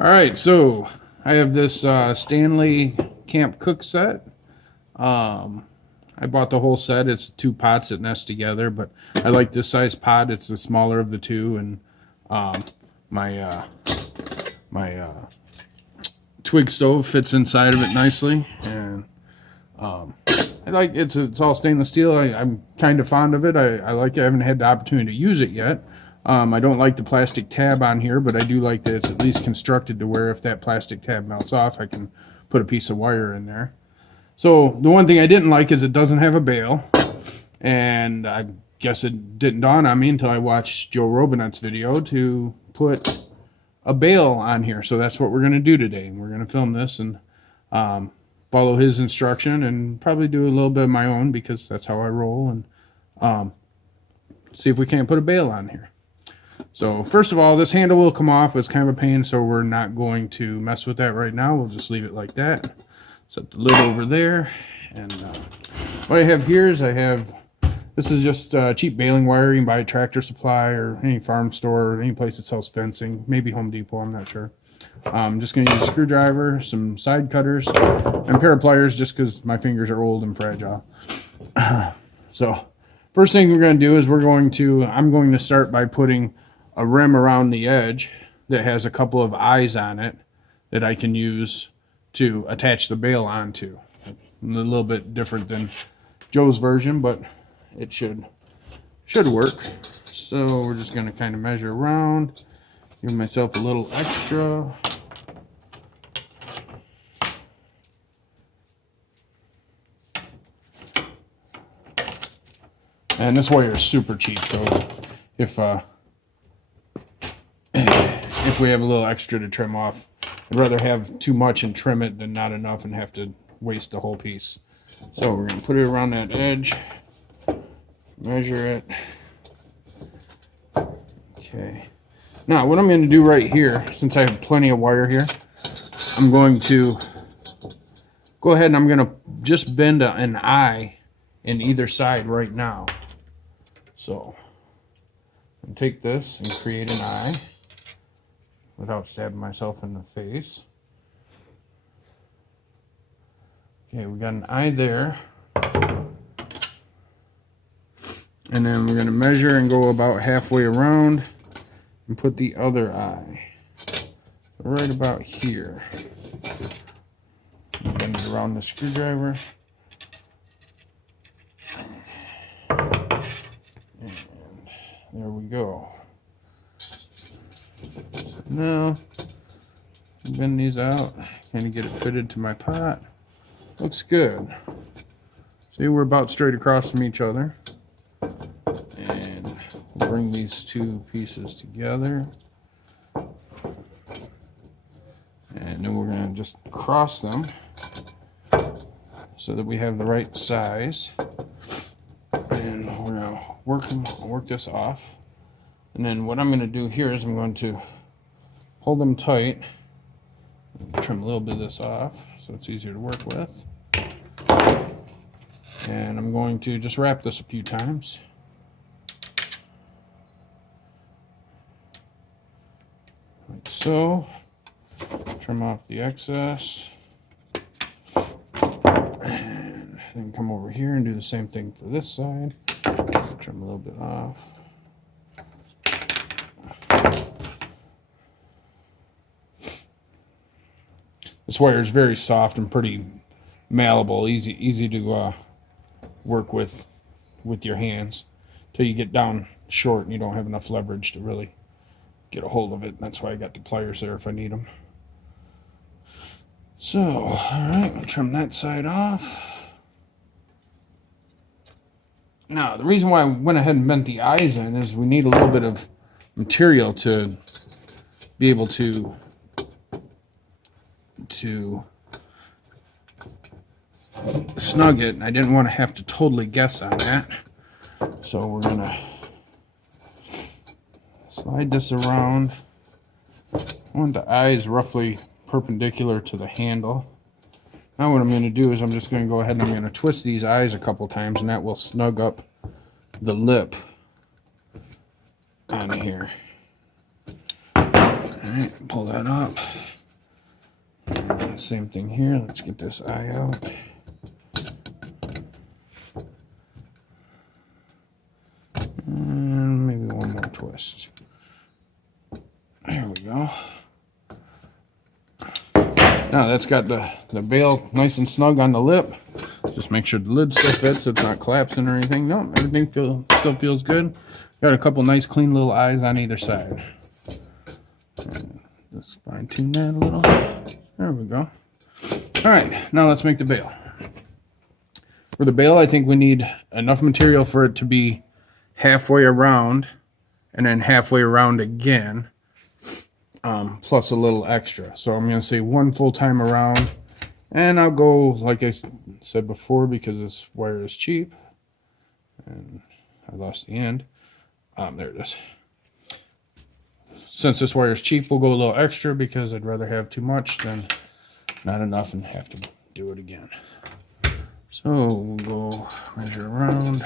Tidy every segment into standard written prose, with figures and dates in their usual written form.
Alright, so I have this Stanley camp cook set. I bought the whole set. It's 2 pots that nest together, but I like this size pot. It's the smaller of the two, and my twig stove fits inside of it nicely. And I like it's all stainless steel. I'm kind of fond of it. I like it. I haven't had the opportunity to use it yet. I don't like the plastic tab on here, but I do like that it's at least constructed to where if that plastic tab melts off, I can put a piece of wire in there. So the one thing I didn't like is it doesn't have a bail, and I guess it didn't dawn on me until I watched Joe Robinette's video to put a bail on here. So that's what we're going to do today. We're going to film this and follow his instruction and probably do a little bit of my own because that's how I roll, and see if we can't put a bail on here. So first of all, this handle will come off. It's kind of a pain, so we're not going to mess with that right now. We'll just leave it like that. Set the lid over there, and what I have here is this is just cheap baling wire. You can buy at Tractor Supply or any farm store or any place that sells fencing, maybe Home Depot, I'm not sure. I'm just going to use a screwdriver, some side cutters, and a pair of pliers just because my fingers are old and fragile. So first thing we're going to do is I'm going to start by putting a rim around the edge that has a couple of eyes on it that I can use to attach the bail onto. A little bit different than Joe's version, but it should work. So we're just going to kind of measure around, give myself a little extra. And this wire is super cheap, so if we have a little extra to trim off, I'd rather have too much and trim it than not enough and have to waste the whole piece. So we're going to put it around that edge, measure it. Okay. Now what I'm going to do right here, since I have plenty of wire here, I'm going to go ahead and I'm going to just bend an eye in either side right now. So I'll take this and create an eye without stabbing myself in the face. Okay, we got an eye there. And then we're going to measure and go about halfway around and put the other eye right about here. Bend it around the screwdriver. And there we go. Now, bend these out, kind of get it fitted to my pot. Looks good. See, we're about straight across from each other. And we'll bring these two pieces together. And then we're going to just cross them so that we have the right size. And we're going to work this off. And then what I'm going to do here is I'm going to hold them tight, trim a little bit of this off so it's easier to work with. And I'm going to just wrap this a few times. Like so. Trim off the excess. And then come over here and do the same thing for this side. Trim a little bit off. This wire is very soft and pretty malleable, easy to work with your hands until you get down short and you don't have enough leverage to really get a hold of it. That's why I got the pliers there if I need them. So, alright, we'll trim that side off. Now, the reason why I went ahead and bent the eyes in is we need a little bit of material to be able to snug it. I didn't want to have to totally guess on that. So we're going to slide this around. I want the eyes roughly perpendicular to the handle. Now what I'm going to do is I'm just going to go ahead and I'm going to twist these eyes a couple times, and that will snug up the lip on here. Alright, pull that up. Same thing here. Let's get this eye out. And maybe one more twist. There we go. Now that's got the bail nice and snug on the lip. Just make sure the lid still fits, it's not collapsing or anything. No, everything still feels good. Got a couple nice clean little eyes on either side. And just fine tune that a little. There we go. Alright, now let's make the bail. For the bail, I think we need enough material for it to be halfway around and then halfway around again, plus a little extra. So I'm going to say one full time around, and I'll go like I said before, because this wire is cheap and I lost the end. There it is. Since this wire is cheap, we'll go a little extra because I'd rather have too much than not enough and have to do it again. So we'll go measure around,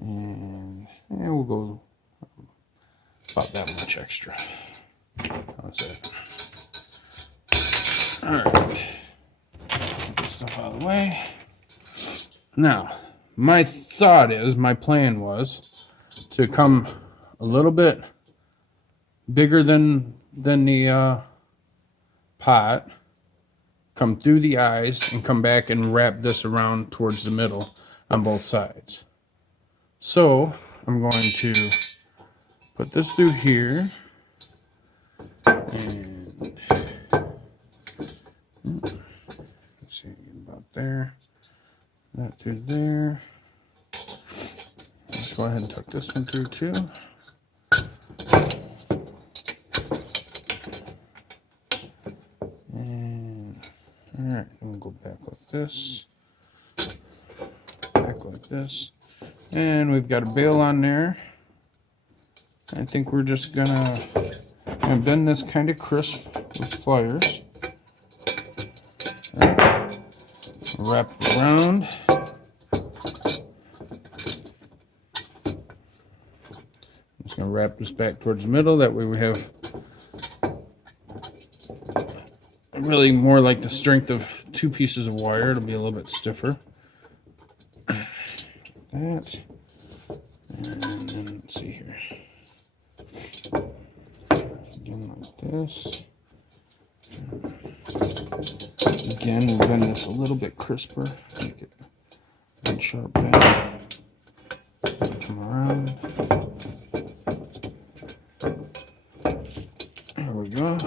and we'll go about that much extra. That's it. Alright. Get stuff out of the way. Now, my plan was to come a little bit bigger than the pot, come through the eyes, and come back and wrap this around towards the middle on both sides. So I'm going to put this through here, and let's see, about there, that through there. Let's go ahead and tuck this one through too. Alright, I'm going to go back like this, back like this, and we've got a bail on there. I think we're just going to bend this kind of crisp with pliers. Right. Wrap it around. I'm just going to wrap this back towards the middle, that way we have really more like the strength of 2 pieces of wire. It'll be a little bit stiffer. That. And then let's see here. Again like this. Again, we'll bend this a little bit crisper. Make it and sharp down. Come around. There we go.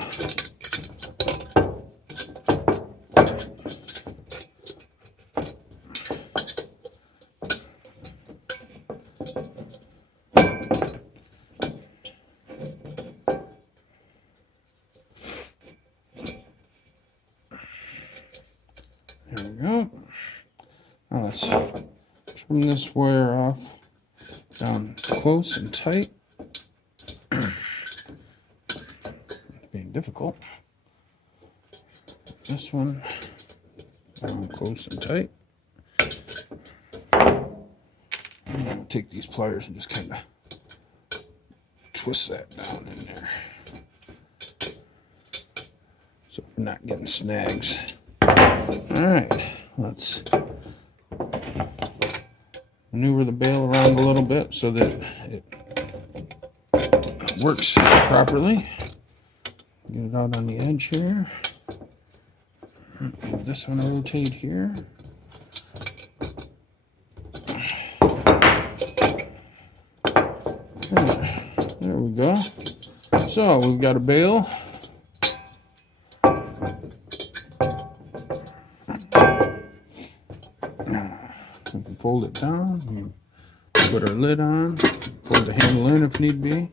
There we go. Now let's trim this wire off down close and tight. It's being difficult. This one down close and tight. I'm going to take these pliers and just kind of twist that down in there, so we're not getting snags. Alright, let's maneuver the bail around a little bit so that it works properly. Get it out on the edge here. Give this one a rotate here. There we go. So we've got a bail. We can fold it down, and put our lid on, fold the handle in if need be.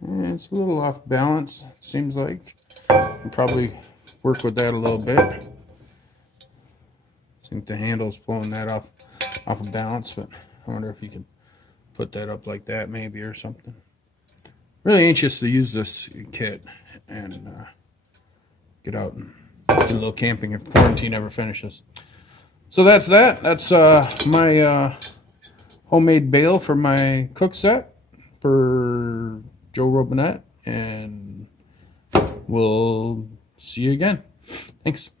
And it's a little off balance, seems like. Can probably work with that a little bit. I think the handle's pulling that off of balance, but I wonder if you could put that up like that maybe or something. Really anxious to use this kit and get out and do a little camping if quarantine ever finishes. So that's that. That's my homemade bale for my cook set for Joe Robinette, and we'll see you again. Thanks.